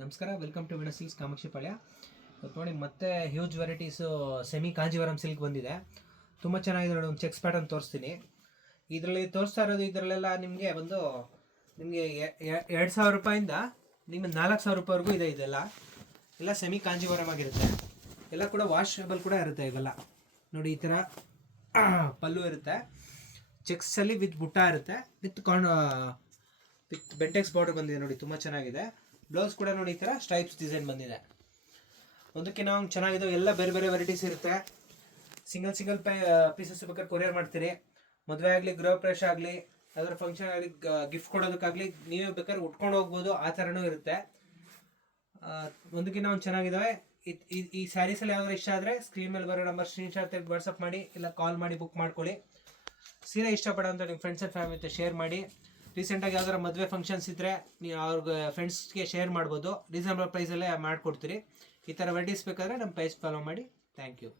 ನಮಸ್ಕಾರ, welcome to Veena silks Kamakshipalya. ಇವತ್ತು ನೋಡಿ ಮತ್ತೆ huge varieties semi Kanjeevaram silk ಬಂದಿದೆ. ತುಂಬ ಚೆನ್ನಾಗಿದೆ ನೋಡಿ. ಒಂದು ಚೆಕ್ಸ್ ಪ್ಯಾಟರ್ನ್ ತೋರಿಸ್ತೀನಿ. ಇದರಲ್ಲಿ ತೋರಿಸ್ತಾ ಇರೋದು ಇದರಲ್ಲೆಲ್ಲ ನಿಮಗೆ 2,000 ರೂಪಾಯಿಂದ ನಿಮಗೆ 4,000 ರೂಪಾಯಿವರೆಗೂ ಇದೆ. ಇದೆಲ್ಲ ಸೆಮಿ ಕಾಂಜೀವರಂ ಆಗಿರುತ್ತೆ. ಎಲ್ಲ ಕೂಡ ವಾಷಬಲ್ ಕೂಡ ಇರುತ್ತೆ. ಇವೆಲ್ಲ ನೋಡಿ, ಈ ಥರ ಪಲ್ಲು ಇರುತ್ತೆ, ಚೆಕ್ಸಲ್ಲಿ ವಿತ್ ಬುಟ್ಟ ಇರುತ್ತೆ, ವಿತ್ ಬೆಂಟೆಕ್ಸ್ ಬಾರ್ಡರ್ ಬಂದಿದೆ ನೋಡಿ, ತುಂಬ ಚೆನ್ನಾಗಿದೆ. ಬ್ಲೌಸ್ ಕೂಡ ನೋಡಿ, ಈ ಥರ ಸ್ಟ್ರೈಪ್ಸ್ ಡಿಸೈನ್ ಬಂದಿದೆ. ಒಂದಕ್ಕೆ ನಾವು ಚೆನ್ನಾಗಿದೆ. ಎಲ್ಲ ಬೇರೆ ಬೇರೆ ವೆರೈಟೀಸ್ ಇರುತ್ತೆ. ಸಿಂಗಲ್ ಪೀಸಸ್ ಬೇಕಾದ್ರೆ ಕೊರಿಯರ್ ಮಾಡ್ತೀರಿ. ಮದುವೆ ಆಗಲಿ, ಗೃಹ ಪ್ರವೇಶ ಆಗಲಿ, ಯಾವ್ದಾದ್ರು ಫಂಕ್ಷನ್ ಆಗಲಿ, ಗಿಫ್ಟ್ ಕೊಡೋದಕ್ಕಾಗಲಿ ನೀವೇ ಬೇಕಾದ್ರೆ ಉಟ್ಕೊಂಡು ಹೋಗ್ಬೋದು. ಆ ಥರನೂ ಇರುತ್ತೆ. ಒಂದಕ್ಕೆ ನಾವು ಚೆನ್ನಾಗಿದ್ದಾವೆ. ಈ ಸ್ಯಾರೀಸಲ್ಲಿ ಯಾವ್ದಾದ್ರು ಇಷ್ಟ ಆದರೆ ಸ್ಕ್ರೀನ್ ಮೇಲೆ ಬರೋ ನಂಬರ್ ಸ್ಕ್ರೀನ್ಶಾಟ್ ತೆಗೆದು ವಾಟ್ಸಪ್ ಮಾಡಿ, ಇಲ್ಲ ಕಾಲ್ ಮಾಡಿ ಬುಕ್ ಮಾಡ್ಕೊಳ್ಳಿ. ಸೀರೆ ಇಷ್ಟಪಡೋಂಥ ನಿಮ್ಮ ಫ್ರೆಂಡ್ಸ್ ಆ್ಯಂಡ್ ಫ್ಯಾಮಿಲಿ ಜೊತೆ ಶೇರ್ ಮಾಡಿ. ರೀಸೆಂಟಾಗಿ ಯಾವ್ದಾರು ಮದುವೆ ಫಂಕ್ಷನ್ಸ್ ಇದ್ದರೆ ನೀವು ಅವ್ರಿಗೆ ಫ್ರೆಂಡ್ಸ್ಗೆ ಶೇರ್ ಮಾಡ್ಬೋದು. ರೀಸನಬಲ್ ಪ್ರೈಸಲ್ಲೇ ಮಾಡಿಕೊಡ್ತೀರಿ. ಈ ಥರ ವೆರೈಟೀಸ್ ಬೇಕಾದರೆ ನಮ್ಮ ಪೇಜ್ ಫಾಲೋ ಮಾಡಿ. Thank you.